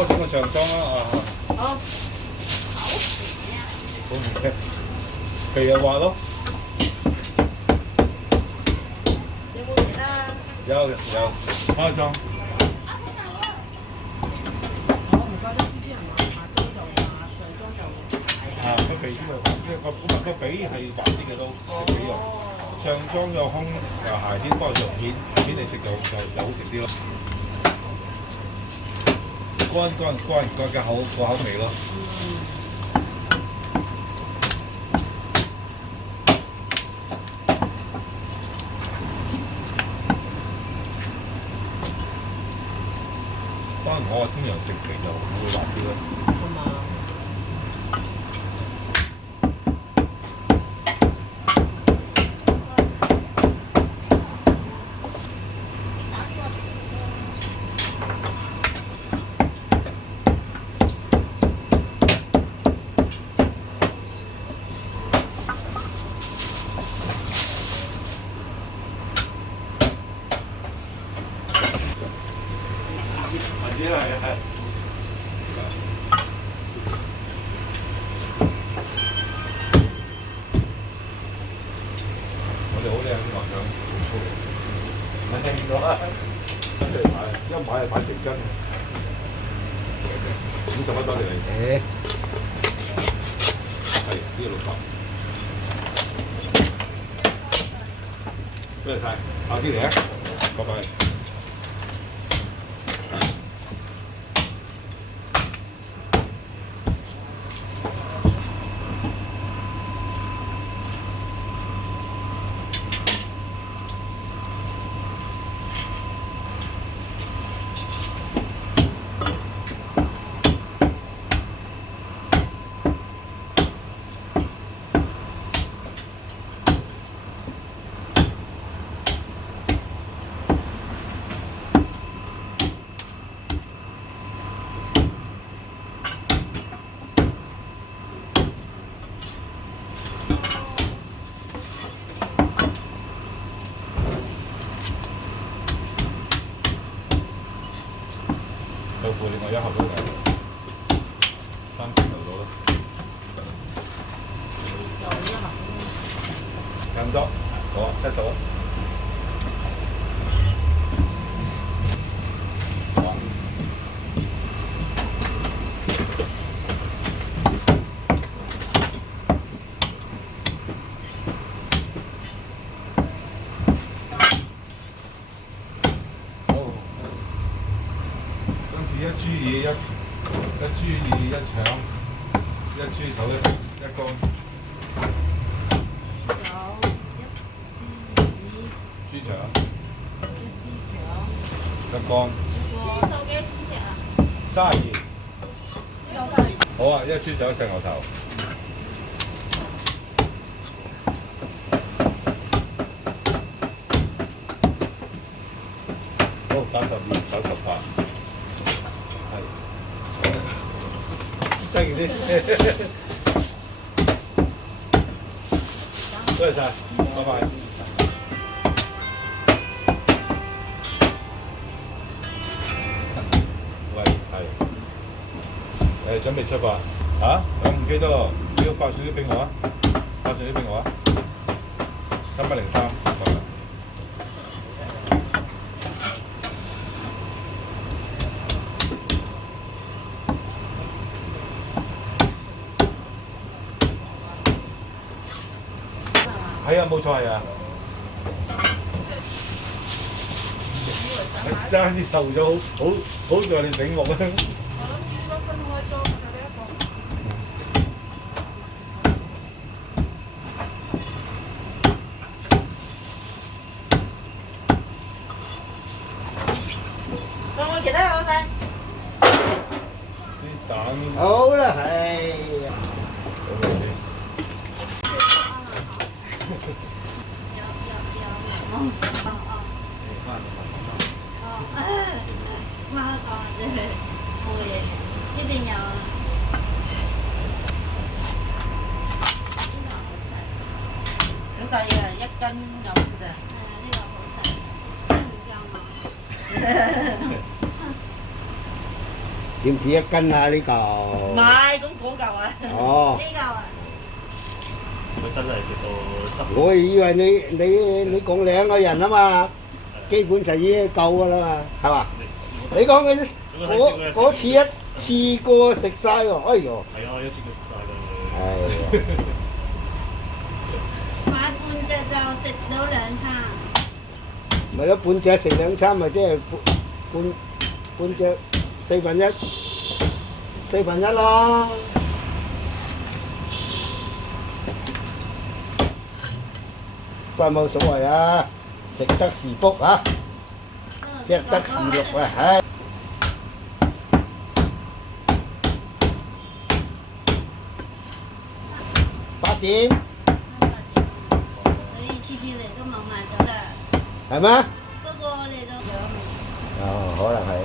多整個上裝啦啊！好。好嘅，皮又滑咯。有冇其他？有包裝。唔怪得之前話下裝就話上裝就啊，個皮呢度，因為個髀係滑啲嘅都食髀肉，上裝有胸又鞋啲，不過肉片你食就好食啲咯。乾嘅口味咯。可能我通常食肥就會滑啲咯。係嘛？係。我哋好靚嘅話想，咪聽到啦，出嚟買，一買係買成斤，50蚊多謝你。係呢個600，多謝晒，下次嚟啊，拜拜。豆腐另外一盒都嚟，3錢就到啦。又一盒。咁多，好啊，70啊。一豬耳一腸，一豬手一乾。豬腸。一乾。豬手幾多錢隻啊？32。好啊，一豬手1隻牛頭。好，82、98。真嘅啲，多謝晒，拜拜。喂，係，準備出發嚇？我唔記得咯，你要發少少俾我啊，發少少俾我啊，303。係啊，冇錯係啊。爭啲瘦咗，好在你醒目啊！我諗應該分開裝㗎呢一個。仲有冇其他嘅老細？啲蛋。好啦，係。等陣先。一定有。好細嘅，1斤咁嘅咋。呢個好細，真唔夠嘛。點止一斤啊？呢嚿？唔係，咁嗰嚿啊。哦，呢嚿啊，佢真係食到汁。我以為你講兩個人啊嘛，基本上已經夠噶啦嘛，係嘛？你講嗰次一次過食晒喎，哎呦！係啊，一次過食晒㗎。係啊。買半隻就食到兩餐。咪咯，半隻食兩餐咪即係半隻四分一咯。不過冇所謂啊，食得是福啊，食得是祿啊，唉。8點。所以次次嚟都冇買咗啦。係咩？不過嚟到咗未？哦，可能係。